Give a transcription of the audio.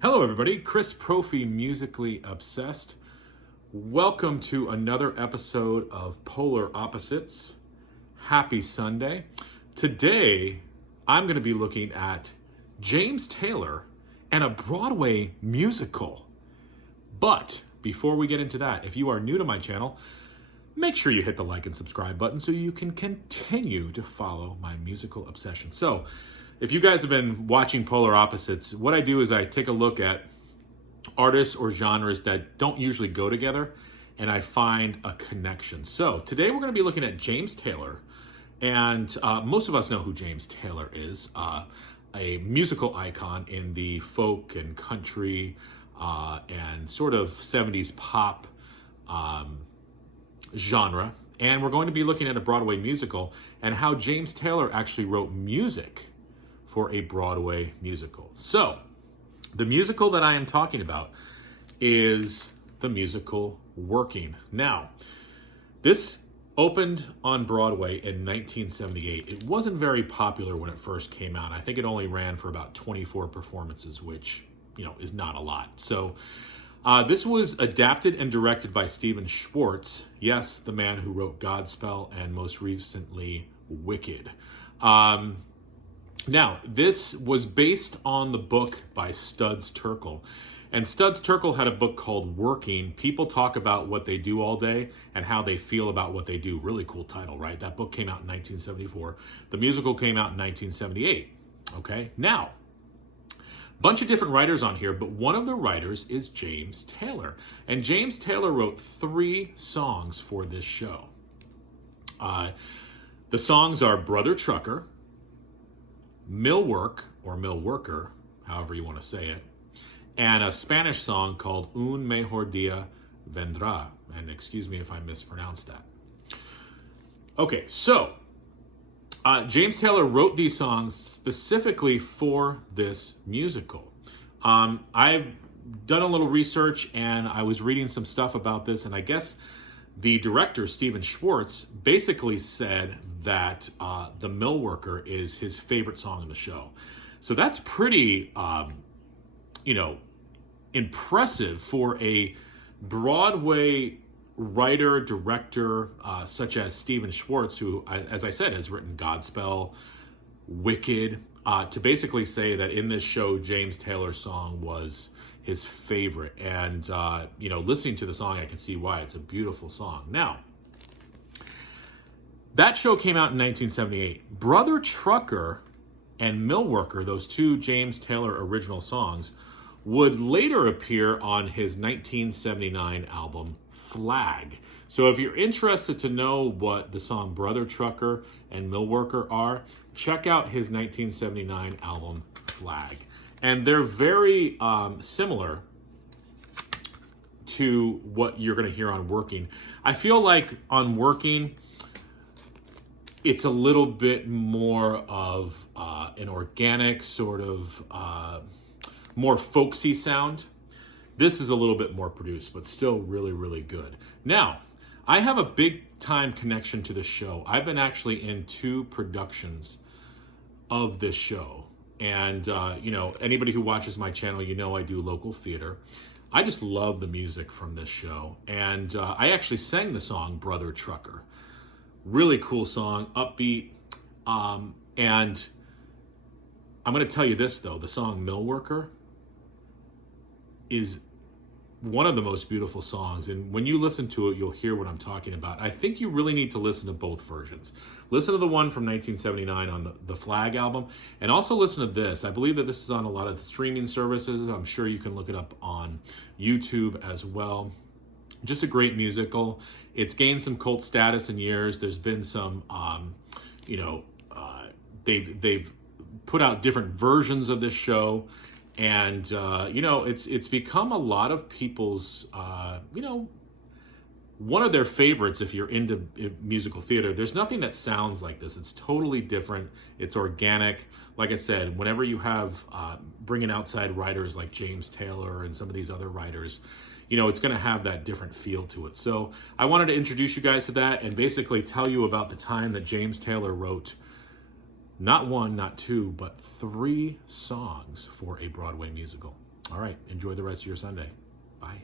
Hello, everybody. Chris Profi, Musically Obsessed. Welcome to another episode of Polar Opposites. Happy Sunday. Today, I'm going to be looking at James Taylor and a Broadway musical. But before we get into that, if you are new to my channel, make sure you hit the like and subscribe button so you can continue to follow my musical obsession. So, if you guys have been watching Polar Opposites, what I do is I take a look at artists or genres that don't usually go together, and I find a connection. So today we're going to be looking at James Taylor, and most of us know who James Taylor is, a musical icon in the folk and country and sort of 70s pop genre. And we're going to be looking at a Broadway musical and how James Taylor actually wrote music for a Broadway musical. So, the musical that I am talking about is the musical Working. Now, this opened on Broadway in 1978. It wasn't very popular when it first came out. I think it only ran for about 24 performances, which, is not a lot. So, this was adapted and directed by Schwartz. Yes, the man who wrote Godspell and most recently Wicked. Now, this was based on the book by Studs Terkel. And Studs Terkel had a book called Working. People talk about what they do all day and how they feel about what they do. Really cool title, right? That book came out in 1974. The musical came out in 1978. Okay? Now, bunch of different writers on here, but one of the writers is James Taylor. And James Taylor wrote 3 songs for this show. The songs are Brother Trucker, Millwork, or Millworker, however you want to say it, and a Spanish song called Un Mejor Dia Vendrá. And excuse me if I mispronounced that. Okay, so James Taylor wrote these songs specifically for this musical. I've done a little research and I was reading some stuff about this, and I guess the director, Schwartz, basically said that The Millworker is his favorite song in the show. So that's pretty, impressive for a Broadway writer, director, such as Schwartz, who, as I said, has written Godspell, Wicked, to basically say that in this show, James Taylor's song was his favorite. And, listening to the song, I can see why. It's a beautiful song. Now, that show came out in 1978. Brother Trucker and Millworker, those 2 James Taylor original songs, would later appear on his 1979 album, Flag. So if you're interested to know what the song Brother Trucker and Millworker are, check out his 1979 album, Flag. And they're very similar to what you're going to hear on Working. I feel like on Working, it's a little bit more of an organic sort of more folksy sound. This is a little bit more produced, but still really, really good. Now, I have a big time connection to the show. I've been actually in 2 productions of this show. And, anybody who watches my channel, I do local theater. I just love the music from this show. And I actually sang the song Brother Trucker. Really cool song, upbeat. And I'm going to tell you this, though. The song Millworker is one of the most beautiful songs. And when you listen to it, you'll hear what I'm talking about. I think you really need to listen to both versions. Listen to the one from 1979 on the Flag album, and also listen to this. I believe that this is on a lot of streaming services. I'm sure you can look it up on YouTube as well. Just a great musical. It's gained some cult status in years. There's been some, they've put out different versions of this show. And, it's become a lot of people's, one of their favorites if you're into musical theater. There's nothing that sounds like this. It's totally different. It's organic. Like I said, whenever you have bringing outside writers like James Taylor and some of these other writers, it's going to have that different feel to it. So I wanted to introduce you guys to that and basically tell you about the time that James Taylor wrote not 1, not 2, but 3 songs for a Broadway musical. All right. Enjoy the rest of your Sunday. Bye.